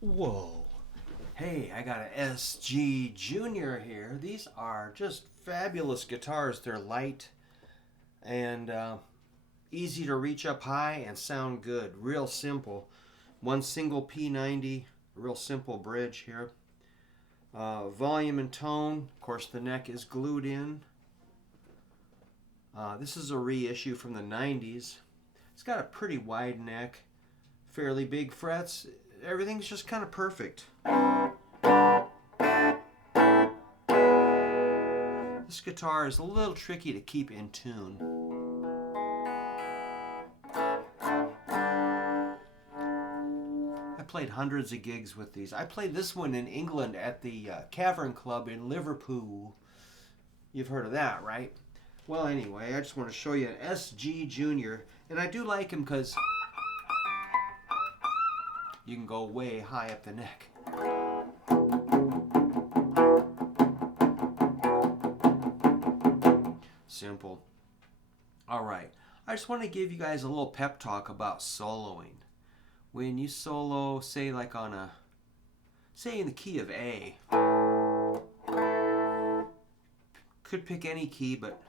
Whoa. Hey, I got an SG Junior here. These are just fabulous guitars. They're light and easy to reach up high and sound good. Real simple. One single P90, real simple bridge here. Volume and tone. Of course, the neck is glued in. This is a reissue from the 90s. It's got a pretty wide neck, fairly big frets. Everything's just kind of perfect. This guitar is a little tricky to keep in tune. I played hundreds of gigs with these. I played this one in England at the Cavern Club in Liverpool. You've heard of that, right? Well, anyway, I just want to show you an SG Junior. And I do like him because you can go way high up the neck. Simple. All right. I just want to give you guys a little pep talk about soloing. When you solo, say like on a, say in the key of A. Could pick any key, but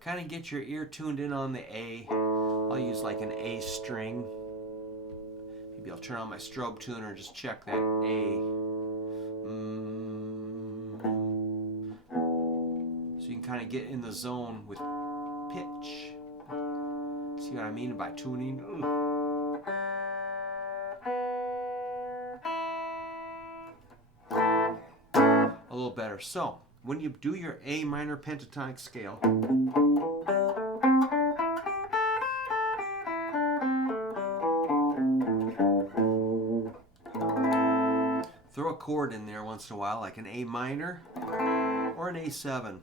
kind of get your ear tuned in on the A. I'll use like an A string. Maybe I'll turn on my strobe tuner and just check that A. So you can kind of get in the zone with pitch. See what I mean by tuning? A little better. So, when you do your A minor pentatonic scale, throw a chord in there once in a while, like an A minor or an A7.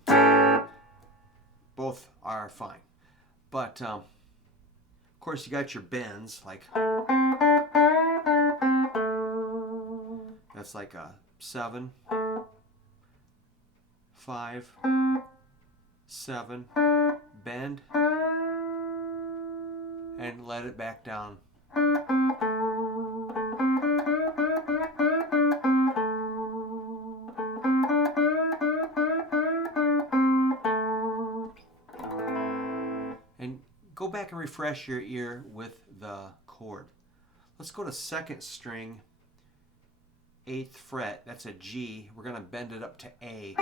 Both are fine. But, of course, you got your bends, like that's like a 7, 5, 7, bend, and let it back down. And go back and refresh your ear with the chord. Let's go to second string, 8th fret. That's a G. We're going to bend it up to A.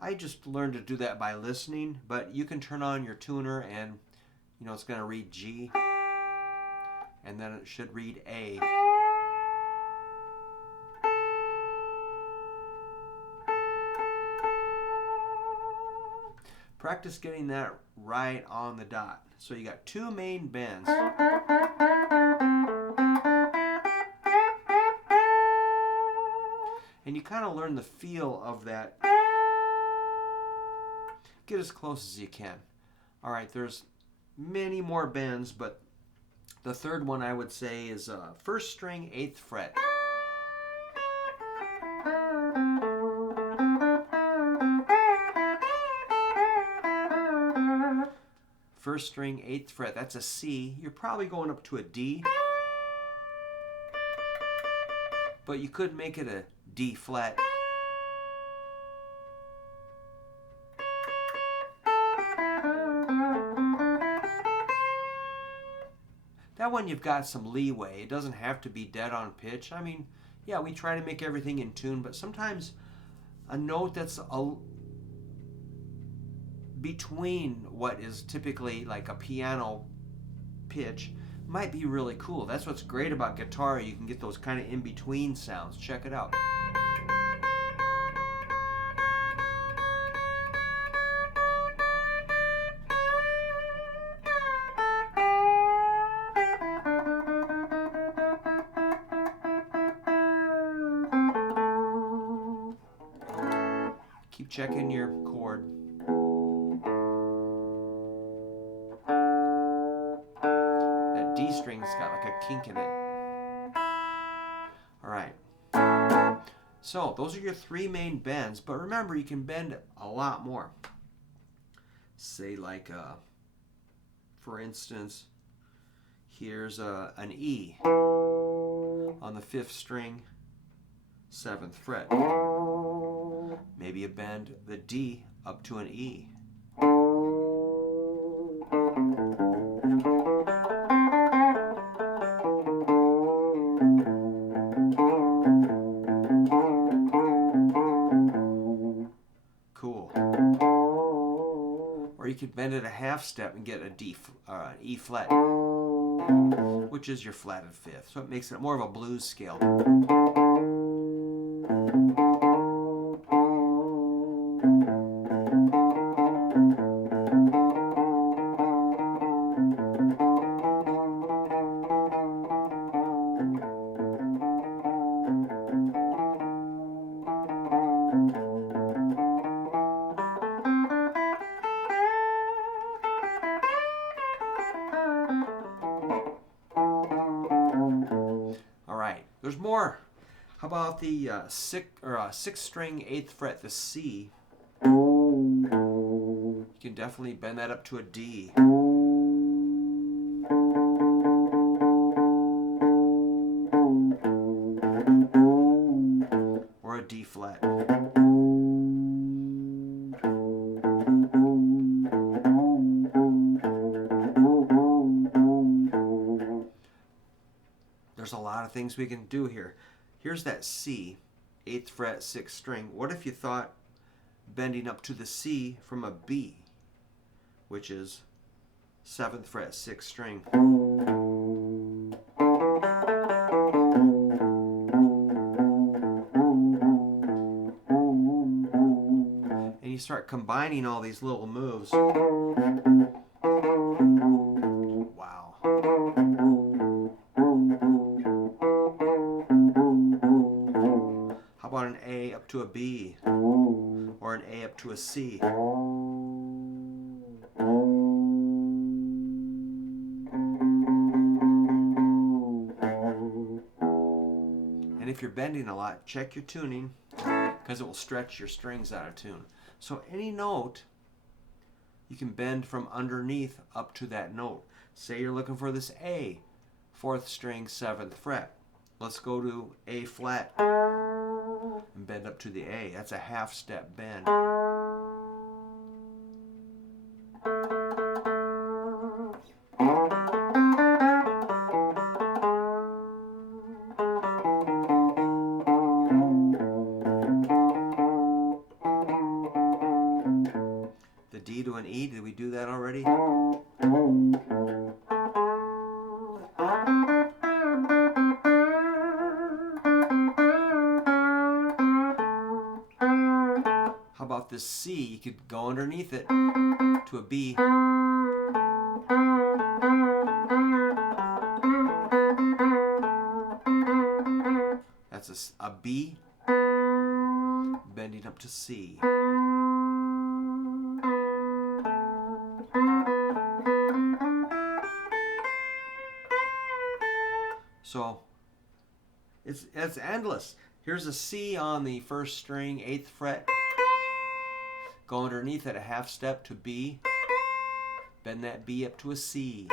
I just learned to do that by listening, but you can turn on your tuner and it's going to read G, and then it should read A. Practice getting that right on the dot. So you got two main bends. And you kind of learn the feel of that. Get as close as you can. All right, there's many more bends, but the third one I would say is first string, 8th fret. First string, 8th fret, that's a C. You're probably going up to a D. But you could make it a D flat. That one you've got some leeway. It doesn't have to be dead on pitch. I mean, yeah, we try to make everything in tune, but sometimes a note that's between what is typically like a piano pitch might be really cool. That's what's great about guitar. You can get those kind of in-between sounds. Check it out. Keep checking your chord. That D string's got like a kink in it. All right. So those are your three main bends, but remember you can bend a lot more. Say like, for instance, here's an E on the 5th string, 7th fret. Maybe you bend the D up to an E. Cool. Or you could bend it a half step and get an E flat, which is your flatted 5th. So it makes it more of a blues scale. There's more. How about the 6th string, 8th fret, the C? You can definitely bend that up to a D. Or a D flat. There's a lot of things we can do here. Here's that C, 8th fret, 6th string. What if you thought bending up to the C from a B, which is 7th fret, 6th string. And you start combining all these little moves. Wow. How about an A up to a B? Or an A up to a C? And if you're bending a lot, check your tuning, because it will stretch your strings out of tune. So any note, you can bend from underneath up to that note. Say you're looking for this A, 4th string, 7th fret. Let's go to A flat and bend up to the A. That's a half step bend. The D to an E, did we do that already? How about this C? You could go underneath it to a B. That's a B bending up to C. So it's endless. Here's a C on the 1st string, 8th fret. Go underneath it a half step to B. Bend that B up to a C.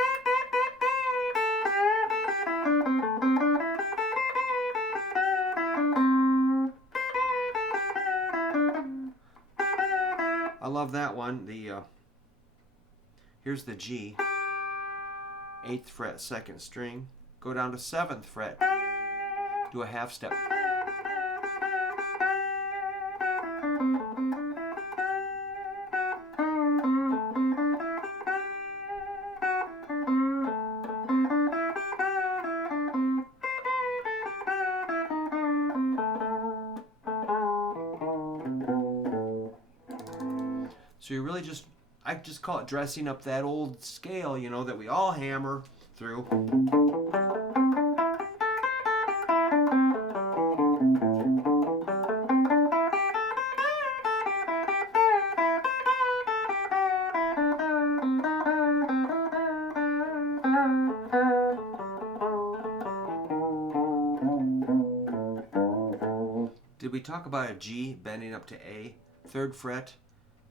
I love that one. Here's the G, 8th fret, 2nd string. Go down to 7th fret. Do a half step. So you really I just call it dressing up that old scale, you know, that we all hammer through. Did we talk about a G bending up to A? Third fret,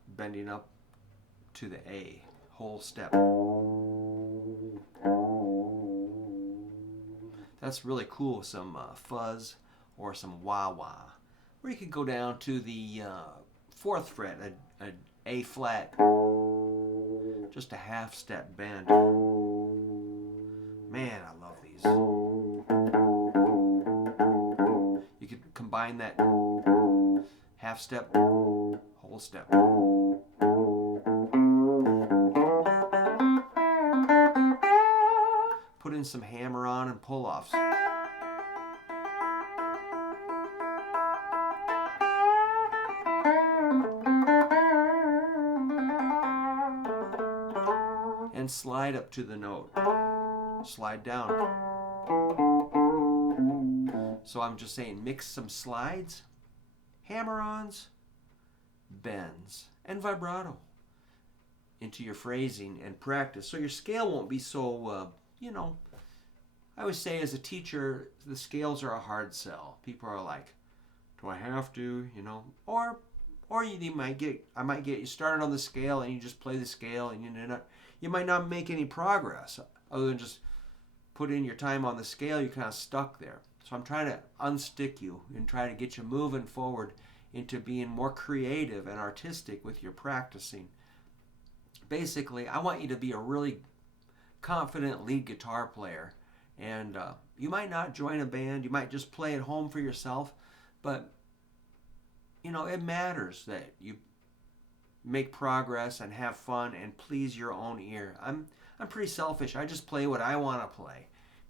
bending up to the A. Whole step. That's really cool with some fuzz or some wah-wah. Or you could go down to the fourth fret, a A flat, just a half step bend. Man, I love these. You could combine that half step, whole step. Put in some hammer-on and pull-offs. And slide up to the note. Slide down. So I'm just saying, mix some slides, hammer-ons, bends, and vibrato into your phrasing and practice. So your scale won't be so, I always say as a teacher, the scales are a hard sell. People are like, do I have to, Or I might get you started on the scale and you just play the scale and you might not make any progress other than just put in your time on the scale. You're kind of stuck there. So I'm trying to unstick you and try to get you moving forward into being more creative and artistic with your practicing. Basically, I want you to be a really confident lead guitar player. And you might not join a band. You might just play at home for yourself. But, it matters that you make progress and have fun and please your own ear. I'm pretty selfish. I just play what I want to play.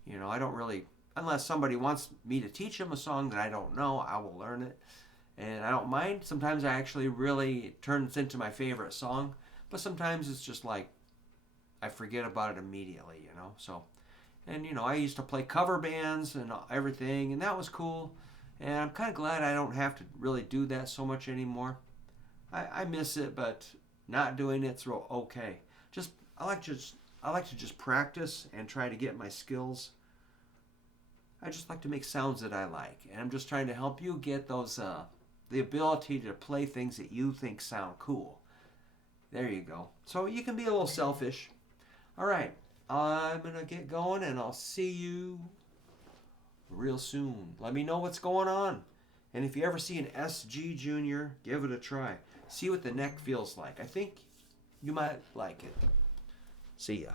I don't really, unless somebody wants me to teach them a song that I don't know, I will learn it. And I don't mind. Sometimes I actually really turns into my favorite song. But sometimes it's just like I forget about it immediately, So, and, I used to play cover bands and everything, and that was cool. And I'm kind of glad I don't have to really do that so much anymore. I miss it, but not doing it's okay. I like to just practice and try to get my skills. I just like to make sounds that I like, and I'm just trying to help you get those the ability to play things that you think sound cool. There you go. So you can be a little selfish. All right, I'm gonna get going, and I'll see you real soon. Let me know what's going on, and if you ever see an SG Junior, give it a try. See what the neck feels like. I think you might like it. See ya.